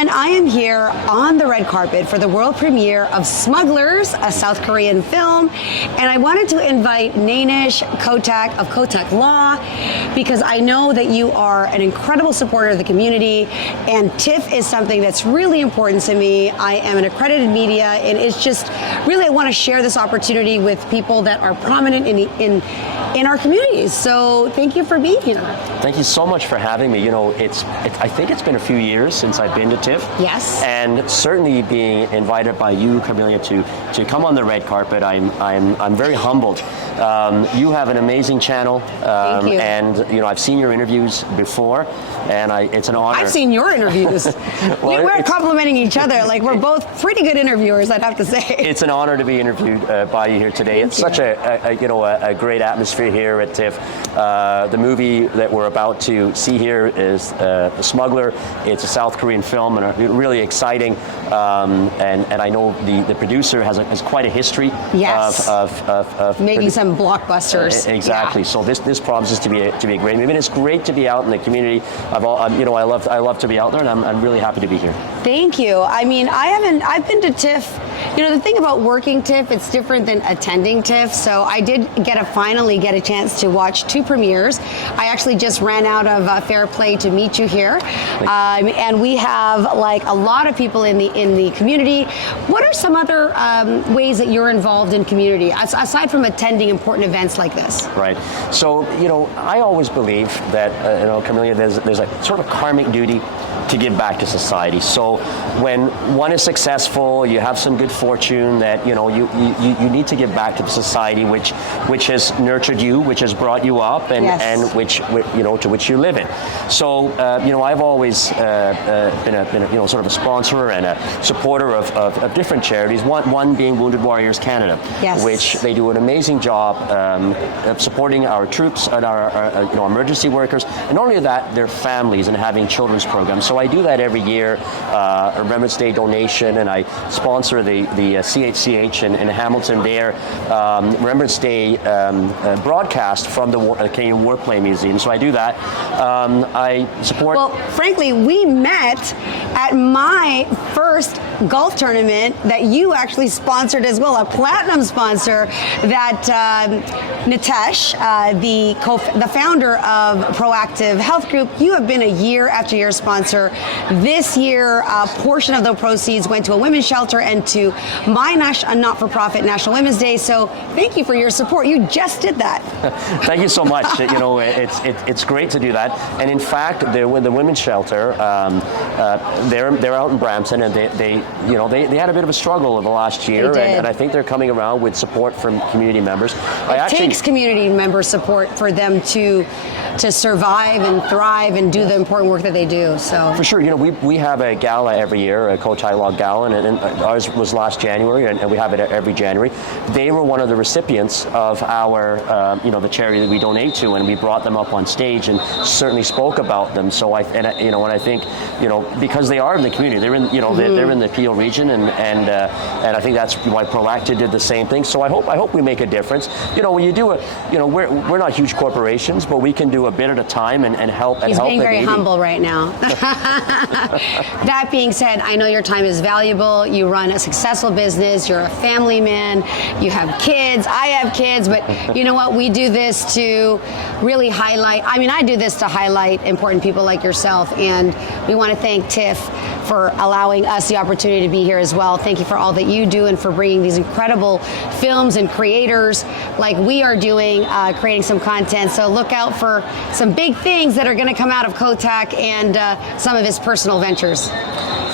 everyone. I am here on the red carpet for the world premiere of Smugglers, a South Korean film. And I wanted to invite Nainesh Kotak of Kotak Law because I know that you are an incredible supporter of the community, and TIFF is something that's really important to me. I am an accredited media, and it's just really, I want to share this opportunity with people that are prominent in our communities. So thank you for being here. Thank you so much for having me. You know, I think it's been a few years since I've been to TIFF. Yes. And certainly being invited by you, Carmelia, to come on the red carpet, I'm very humbled. You have an amazing channel. Thank you. And you know, I've seen your interviews before, and it's an honor. I've seen your interviews. Well, we're complimenting each other. Like, we're both pretty good interviewers, I'd have to say. It's an honor to be interviewed by you here today. It's such a great atmosphere here at TIFF. The movie that we're about to see here is The Smuggler. It's a South Korean film and really exciting. And I know the producer has quite a history. Yes. of making some blockbusters. Exactly. Yeah. So this promises to be a great movie. And it's great to be out in the community. I love to be out there, and I'm really happy to be here. Thank you. I mean, I've been to TIFF. You know, the thing about working TIFF, it's different than attending TIFF. So I did finally get a chance to watch 2 premieres. I actually just ran out of fair play to meet you here. And we have like a lot of people in the community. What are some other ways that you're involved in community, aside from attending important events like this? Right. So, you know, I always believe that, Carmelia, there's a sort of karmic duty to give back to society. So when one is successful, you have some good fortune, that you need to give back to the society which has nurtured you, which has brought you up, and yes. and which to which you live in. So I've always been a sort of a sponsor and a supporter of different charities. One being Wounded Warriors Canada, yes. which they do an amazing job of supporting our troops and our emergency workers, and not only that, their families, and having children's programs. So I do that every year, a Remembrance Day donation, and I sponsor the CHCH in Hamilton, their Remembrance Day broadcast from the Canadian Warplay Museum. So I do that. I support... Well, frankly, we met at my first golf tournament that you actually sponsored as well, a platinum sponsor, that Nainesh, the founder of Proactive Health Group, you have been a year after year sponsor. This year, a portion of the proceeds went to a women's shelter and to my not-for-profit National Women's Day. So thank you for your support. You just did that. Thank you so much. It's great to do that. And in fact, the women's shelter, they're out in Brampton, and they had a bit of a struggle over the last year, and I think they're coming around with support from community members. It takes community member support for them to survive and thrive and do the important work that they do. So for sure, we have a gala every year, a Kotak Law gala, and ours was last January, and we have it every January. They were one of the recipients of our, the charity that we donate to, and we brought them up on stage and certainly spoke about them. So I think, because they are in the community, they're in, they're in the Peel region, and I think that's why Proactive did the same thing. So I hope we make a difference. When you do it, we're not huge corporations, but we can do a bit at a time and help. He's being very needy. humble right now. That being said, I know your time is valuable. You run a successful business. You're a family man. You have kids. I have kids. But you know what? We do this to really highlight. I do this to highlight important people like yourself. And we want to thank TIFF for allowing us the opportunity to be here as well. Thank you for all that you do and for bringing these incredible films and creators like we are doing, creating some content. So look out for some big things that are going to come out of Kotak and some of his personal ventures.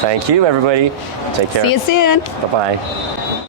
Thank you, everybody. Take care. See you soon. Bye-bye.